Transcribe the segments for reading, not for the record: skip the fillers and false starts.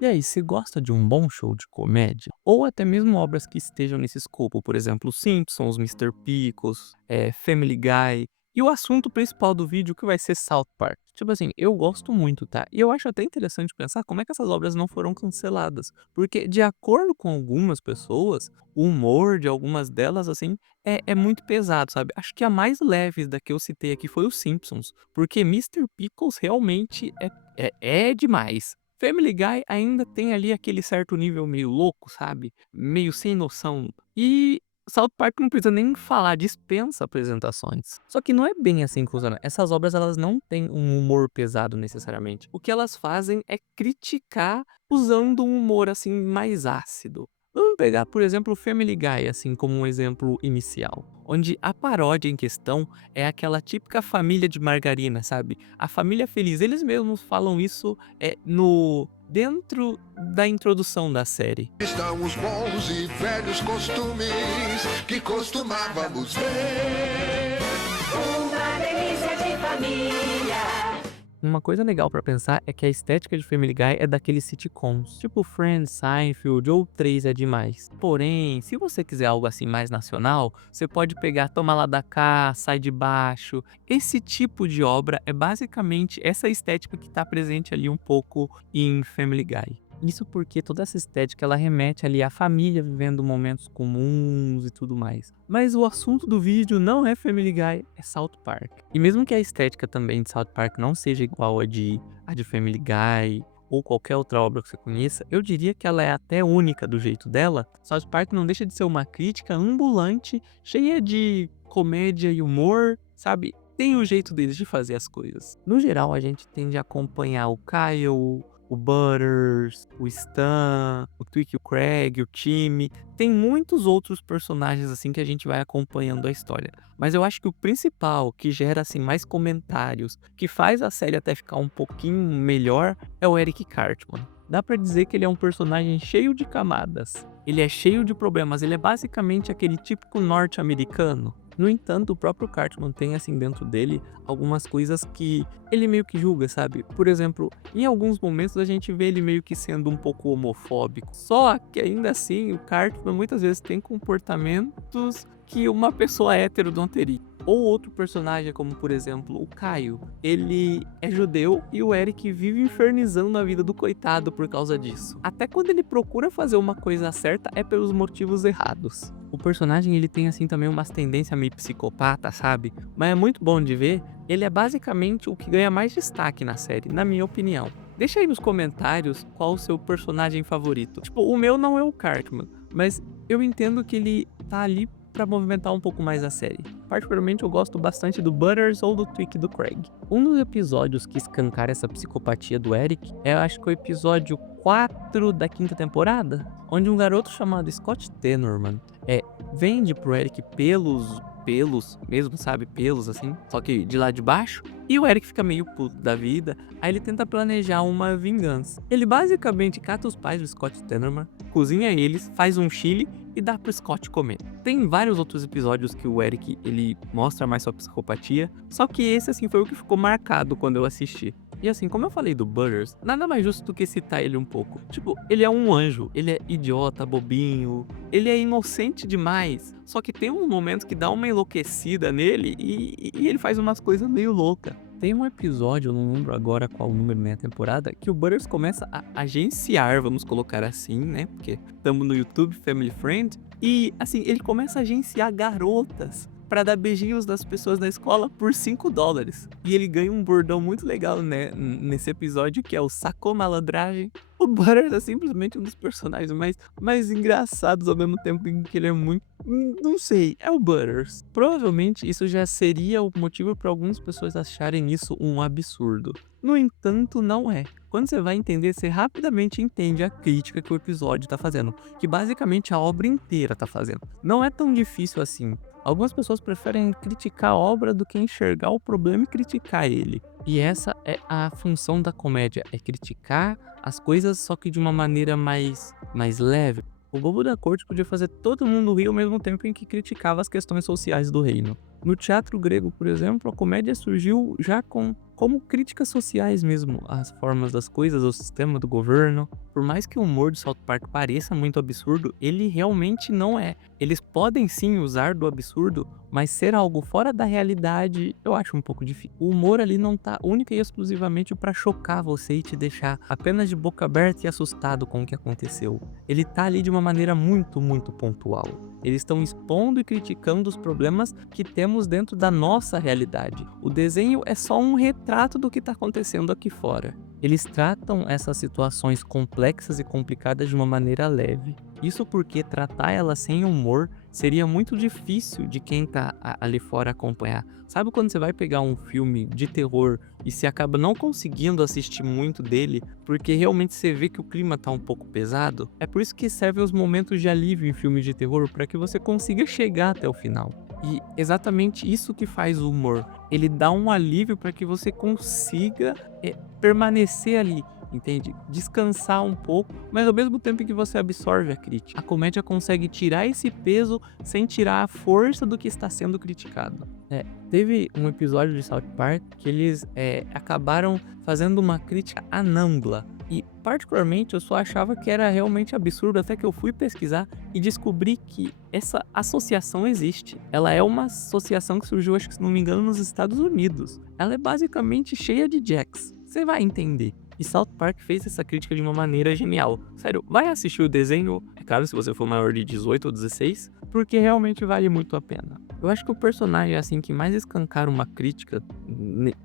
E aí, você gosta de um bom show de comédia? Ou até mesmo obras que estejam nesse escopo, por exemplo, Simpsons, Mister Pickles, Family Guy, e o assunto principal do vídeo que vai ser South Park. Tipo assim, eu gosto muito, tá? E eu acho até interessante pensar como é que essas obras não foram canceladas. Porque, de acordo com algumas pessoas, o humor de algumas delas, assim, é muito pesado, sabe? Acho que a mais leve da que eu citei aqui foi os Simpsons. Porque Mister Pickles realmente é demais. Family Guy ainda tem ali aquele certo nível meio louco, sabe, meio sem noção. E South Park não precisa nem falar, dispensa apresentações. Só que não é bem assim que funciona. Essas obras elas não têm um humor pesado necessariamente. O que elas fazem é criticar usando um humor, assim, mais ácido. Vamos pegar, por exemplo, Family Guy, assim, como um exemplo inicial, onde a paródia em questão é aquela típica família de margarina, sabe, a família feliz. Eles mesmos falam isso no dentro da introdução da série. Estão os bons e velhos costumes que costumávamos ver. Uma delícia de família. Uma coisa legal pra pensar é que a estética de Family Guy é daqueles sitcoms, tipo Friends, Seinfeld ou Três é Demais. Porém, se você quiser algo assim mais nacional, você pode pegar Toma lá da cá, Sai de Baixo. Esse tipo de obra é basicamente essa estética que tá presente ali um pouco em Family Guy. Isso porque toda essa estética ela remete ali à família vivendo momentos comuns e tudo mais. Mas o assunto do vídeo não é Family Guy, é South Park. E mesmo que a estética também de South Park não seja igual a de Family Guy ou qualquer outra obra que você conheça, eu diria que ela é até única do jeito dela. South Park não deixa de ser uma crítica ambulante, cheia de comédia e humor, sabe? Tem o jeito deles de fazer as coisas. No geral, a gente tende a acompanhar o Kyle, o Butters, o Stan, o Twig, o Craig, o Timmy. Tem muitos outros personagens assim que a gente vai acompanhando a história. Mas eu acho que o principal, que gera assim mais comentários, que faz a série até ficar um pouquinho melhor, é o Eric Cartman. Dá pra dizer que ele é um personagem cheio de camadas. Ele é cheio de problemas, ele é basicamente aquele típico norte-americano. No entanto, o próprio Cartman tem assim dentro dele algumas coisas que ele meio que julga, sabe? Por exemplo, em alguns momentos a gente vê ele meio que sendo um pouco homofóbico. Só que ainda assim, o Cartman muitas vezes tem comportamentos que uma pessoa hétero não teria. Ou outro personagem, como por exemplo o Caio, ele é judeu e o Eric vive infernizando a vida do coitado por causa disso. Até quando ele procura fazer uma coisa certa, é pelos motivos errados. O personagem ele tem assim também umas tendências meio psicopata, sabe? Mas é muito bom de ver. Ele é basicamente o que ganha mais destaque na série, na minha opinião. Deixa aí nos comentários qual o seu personagem favorito. Tipo, o meu não é o Cartman, mas eu entendo que ele tá ali pra movimentar um pouco mais a série. Particularmente eu gosto bastante do Butters ou do Twig do Craig. Um dos episódios que escancara essa psicopatia do Eric é, eu acho que o episódio 4 da quinta temporada, onde um garoto chamado Scott Tenorman vende pro Eric pelos mesmo, sabe? Pelos assim, só que de lá de baixo. E o Eric fica meio puto da vida, aí ele tenta planejar uma vingança. Ele basicamente cata os pais do Scott Tenorman, cozinha eles, faz um chili e dá pro Scott comer. Tem vários outros episódios que o Eric, ele mostra mais sua psicopatia, só que esse assim foi o que ficou marcado quando eu assisti. E assim, como eu falei do Butters, nada mais justo do que citar ele um pouco. Tipo, ele é um anjo, ele é idiota, bobinho, ele é inocente demais. Só que tem um momento que dá uma enlouquecida nele e ele faz umas coisas meio loucas. Tem um episódio, eu não lembro agora qual o número da temporada, que o Butters começa a agenciar, vamos colocar assim, né? Porque estamos no YouTube Family Friend. E assim, ele começa a agenciar garotas pra dar beijinhos das pessoas da escola por $5. E ele ganha um bordão muito legal, né, nesse episódio, que é o sacou malandragem. O Butters é simplesmente um dos personagens mais engraçados ao mesmo tempo em que ele é muito. Não sei, é o Butters. Provavelmente isso já seria o motivo para algumas pessoas acharem isso um absurdo. No entanto, não é. Quando você vai entender, você rapidamente entende a crítica que o episódio tá fazendo, que basicamente a obra inteira tá fazendo. Não é tão difícil assim. Algumas pessoas preferem criticar a obra do que enxergar o problema e criticar ele. E essa é a função da comédia, é criticar as coisas só que de uma maneira mais leve. O Bobo da Corte podia fazer todo mundo rir ao mesmo tempo em que criticava as questões sociais do reino. No teatro grego, por exemplo, a comédia surgiu já como críticas sociais mesmo, as formas das coisas, o sistema do governo. Por mais que o humor de South Park pareça muito absurdo, ele realmente não é. Eles podem sim usar do absurdo, mas ser algo fora da realidade, eu acho um pouco difícil. O humor ali não tá única e exclusivamente pra chocar você e te deixar apenas de boca aberta e assustado com o que aconteceu. Ele tá ali de uma maneira muito, muito pontual. Eles estão expondo e criticando os problemas que temos dentro da nossa realidade. O desenho é só um retrato do que está acontecendo aqui fora. Eles tratam essas situações complexas e complicadas de uma maneira leve. Isso porque tratar elas sem humor seria muito difícil de quem tá ali fora acompanhar. Sabe quando você vai pegar um filme de terror e você acaba não conseguindo assistir muito dele porque realmente você vê que o clima tá um pouco pesado? É por isso que servem os momentos de alívio em filmes de terror, para que você consiga chegar até o final. E exatamente isso que faz o humor. Ele dá um alívio para que você consiga permanecer ali, entende? Descansar um pouco, mas ao mesmo tempo que você absorve a crítica. A comédia consegue tirar esse peso sem tirar a força do que está sendo criticado. Teve um episódio de South Park que eles acabaram fazendo uma crítica à Nambla. E particularmente eu só achava que era realmente absurdo até que eu fui pesquisar e descobri que essa associação existe. Ela é uma associação que surgiu, acho que se não me engano, nos Estados Unidos. Ela é basicamente cheia de jacks. Você vai entender. E South Park fez essa crítica de uma maneira genial. Sério, vai assistir o desenho, é claro, se você for maior de 18 ou 16, porque realmente vale muito a pena. Eu acho que o personagem assim que mais escancara uma crítica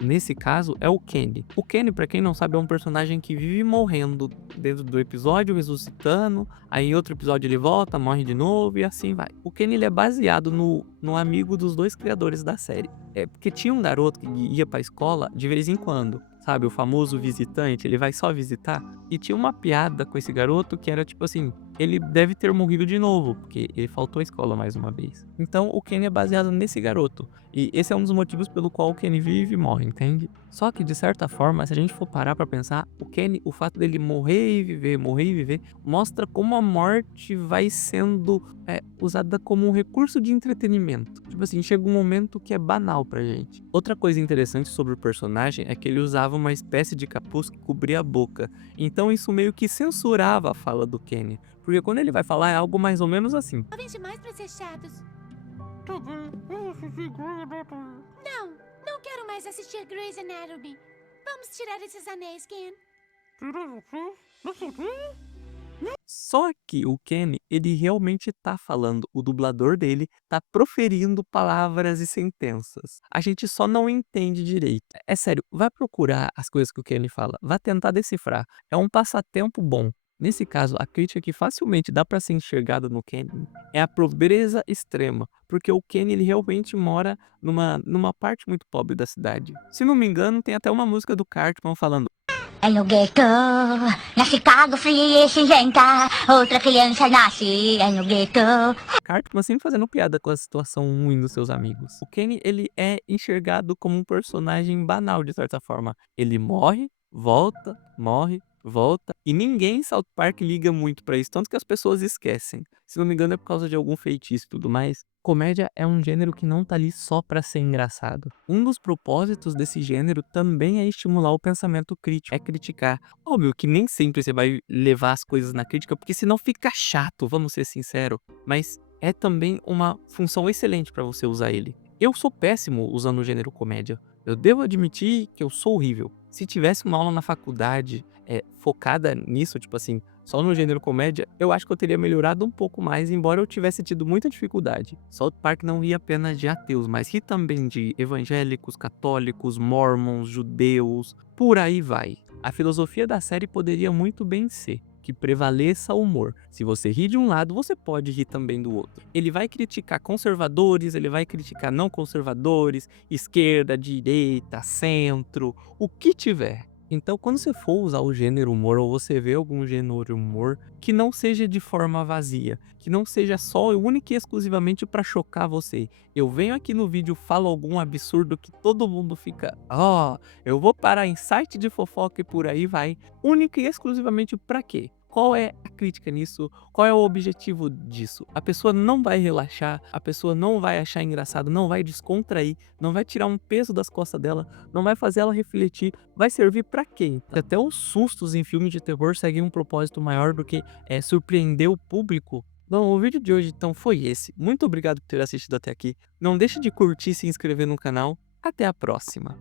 nesse caso é o Kenny. O Kenny, pra quem não sabe, é um personagem que vive morrendo dentro do episódio, ressuscitando, aí em outro episódio ele volta, morre de novo e assim vai. O Kenny ele é baseado no amigo dos dois criadores da série. Porque tinha um garoto que ia pra escola de vez em quando. Sabe, o famoso visitante, ele vai só visitar. E tinha uma piada com esse garoto que era tipo assim, ele deve ter morrido de novo, porque ele faltou à escola mais uma vez. Então o Kenny é baseado nesse garoto. E esse é um dos motivos pelo qual o Kenny vive e morre, entende? Só que de certa forma, se a gente for parar pra pensar, o Kenny, o fato dele morrer e viver, mostra como a morte vai sendo usada como um recurso de entretenimento. Tipo assim, chega um momento que é banal pra gente. Outra coisa interessante sobre o personagem é que ele usava uma espécie de capuz que cobria a boca. Então isso meio que censurava a fala do Kenny. Porque quando ele vai falar é algo mais ou menos assim. Jovens demais pra ser chatos. Não, não quero mais assistir Grey's Anatomy. Vamos tirar esses anéis, Ken. Só que o Kenny, ele realmente tá falando, o dublador dele tá proferindo palavras e sentenças. A gente só não entende direito. É sério, vai procurar as coisas que o Kenny fala, vai tentar decifrar. É um passatempo bom. Nesse caso, a crítica que facilmente dá pra ser enxergada no Kenny é a pobreza extrema, porque o Kenny ele realmente mora numa parte muito pobre da cidade. Se não me engano, tem até uma música do Cartman falando É no gueto, na Chicago fria e cinzenta, outra criança nasce, é no gueto. Cartman sempre fazendo piada com a situação ruim dos seus amigos. O Kenny, ele é enxergado como um personagem banal, de certa forma. Ele morre, volta, e ninguém em South Park liga muito pra isso, tanto que as pessoas esquecem. Se não me engano é por causa de algum feitiço e tudo mais. Comédia é um gênero que não tá ali só pra ser engraçado. Um dos propósitos desse gênero também é estimular o pensamento crítico, é criticar. Óbvio que nem sempre você vai levar as coisas na crítica, porque senão fica chato, vamos ser sinceros. Mas é também uma função excelente pra você usar ele. Eu sou péssimo usando o gênero comédia. Eu devo admitir que eu sou horrível. Se tivesse uma aula na faculdade focada nisso, tipo assim, só no gênero comédia, eu acho que eu teria melhorado um pouco mais, embora eu tivesse tido muita dificuldade. South Park não ria apenas de ateus, mas ri também de evangélicos, católicos, mormons, judeus, por aí vai. A filosofia da série poderia muito bem ser que prevaleça o humor. Se você ri de um lado, você pode rir também do outro. Ele vai criticar conservadores, ele vai criticar não conservadores, esquerda, direita, centro, o que tiver. Então, quando você for usar o gênero humor, ou você vê algum gênero humor, que não seja de forma vazia, que não seja só única e exclusivamente para chocar você. Eu venho aqui no vídeo, falo algum absurdo que todo mundo fica, eu vou parar em site de fofoca e por aí vai, única e exclusivamente para quê? Qual é a crítica nisso? Qual é o objetivo disso? A pessoa não vai relaxar, a pessoa não vai achar engraçado, não vai descontrair, não vai tirar um peso das costas dela, não vai fazer ela refletir. Vai servir pra quê, então? Até os sustos em filme de terror seguem um propósito maior do que surpreender o público. Bom, o vídeo de hoje então foi esse. Muito obrigado por ter assistido até aqui. Não deixe de curtir e se inscrever no canal. Até a próxima.